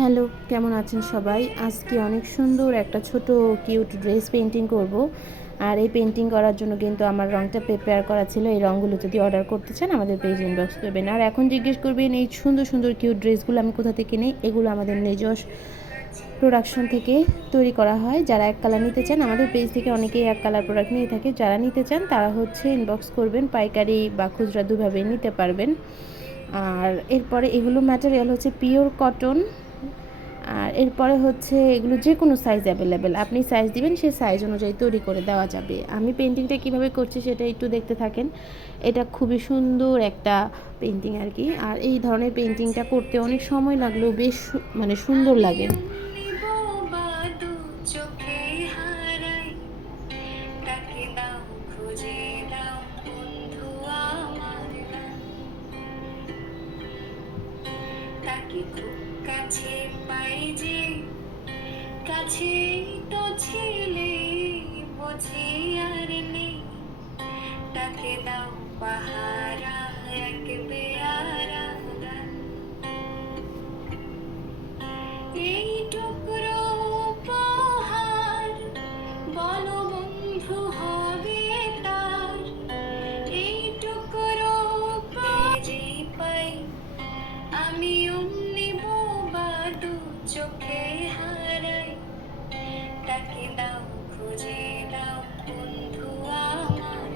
Hello, কেমন আছেন সবাই? আজকে অনেক সুন্দর একটা ছোট কিউট ড্রেস পেইন্টিং করব। আর এই পেইন্টিং করার জন্য কিন্তু আমার রংটা প্রিপেয়ার করা ছিল। এই রঙগুলো যদি অর্ডার করতে চান আমাদের পেজ ইনবক্স করবেন। আর এখন জিজ্ঞেস করবেন এই সুন্দর সুন্দর কিউট ড্রেসগুলো আমি কোথা থেকে নিই? এগুলো আমাদের নিজস্ব প্রোডাকশন থেকে তৈরি করা হয়। যারা এক কালার নিতে চান আমাদের পেজ থেকে অনেকেই এক কালার প্রোডাক্ট নিয়ে থাকে। যারা নিতে চান তারা ইনবক্স করবেন, পাইকারি বা খুচরা দুভাবে নিতে পারবেন। আর এরপরে এগুলো ম্যাটেরিয়াল হচ্ছে পিওর কটন। আর এরপরে এগুলো যে কোনো সাইজ অ্যাভেলেবেল, আপনি সাইজ দিবেন সেই সাইজ অনুযায়ী তৈরি করে দেওয়া যাবে। আমি পেন্টিংটা কিভাবে করছি সেটা একটু দেখতে থাকেন। এটা খুবই সুন্দর একটা পেন্টিং আর কি। আর এই ধরনের পেন্টিংটা করতে অনেক সময় লাগলেও বেশ সুন্দর লাগে। কাছে পাই যে কাছে তো ছিলে বুঝি আর নেই তাকে দাও পাহারা এক বেয়ারা গান এই টুকরো উপহার বলো বন্ধু হবে তার এই টুকরো যে পাই আমি অমনি বোবা দু চোখে হারাই তাকে দাও খুঁজে দাও বন্ধু আমার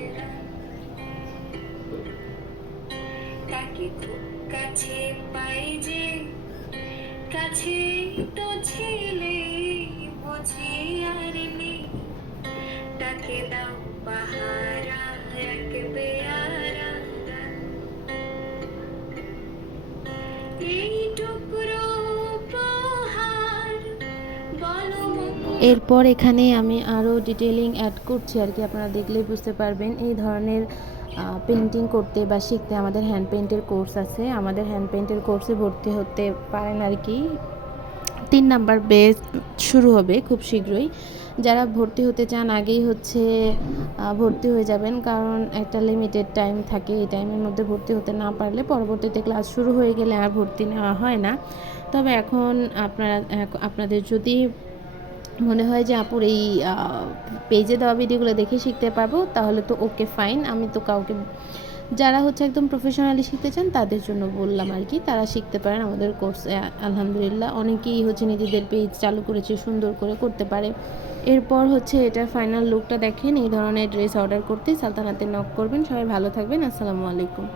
তাকে খুব কাছে পাই যে কাছে তো ছিলে বুঝি আর নেই তাকে দাও পাহারা এক বেয়ারা গান এই টুকরো উপহার বলো এরপর এখানে আমি আরও ডিটেলিং অ্যাড করছি আর কি, আপনারা দেখলেই বুঝতে পারবেন। এই ধরনের পেন্টিং করতে বা শিখতে আমাদের হ্যান্ড পেইন্টের কোর্স আছে। আমাদের হ্যান্ড পেইন্টের কোর্সে ভর্তি হতে পারেন আর কি। 3 নাম্বার বেচ শুরু হবে খুব শীঘ্রই। যারা ভর্তি হতে চান আগেই ভর্তি হয়ে যাবেন, কারণ একটা লিমিটেড টাইম থাকে। এই টাইমের মধ্যে ভর্তি হতে না পারলে পরবর্তীতে ক্লাস শুরু হয়ে গেলে আর ভর্তি নেওয়া হয় না। তবে এখন আপনাদের যদি মনে হয় যে আপুর এই পেজে দেওয়া ভিডিওগুলো দেখে শিখতে পারবো, তাহলে তো ওকে ফাইন। আমি তো কাউকে, যারা একদম প্রফেশনালি শিখতে চান তাদের জন্য বললাম আর কি, তারা শিখতে পারেন আমাদের কোর্সে। আলহামদুলিল্লাহ অনেকেই নিজেদের পেজ চালু করেছে, সুন্দর করে করতে পারে। এরপর এটার ফাইনাল লুকটা দেখেন। এই ধরনের ড্রেস অর্ডার করতে সালতানাতে নক করবেন। সবাই ভালো থাকবেন। আসসালামু আলাইকুম।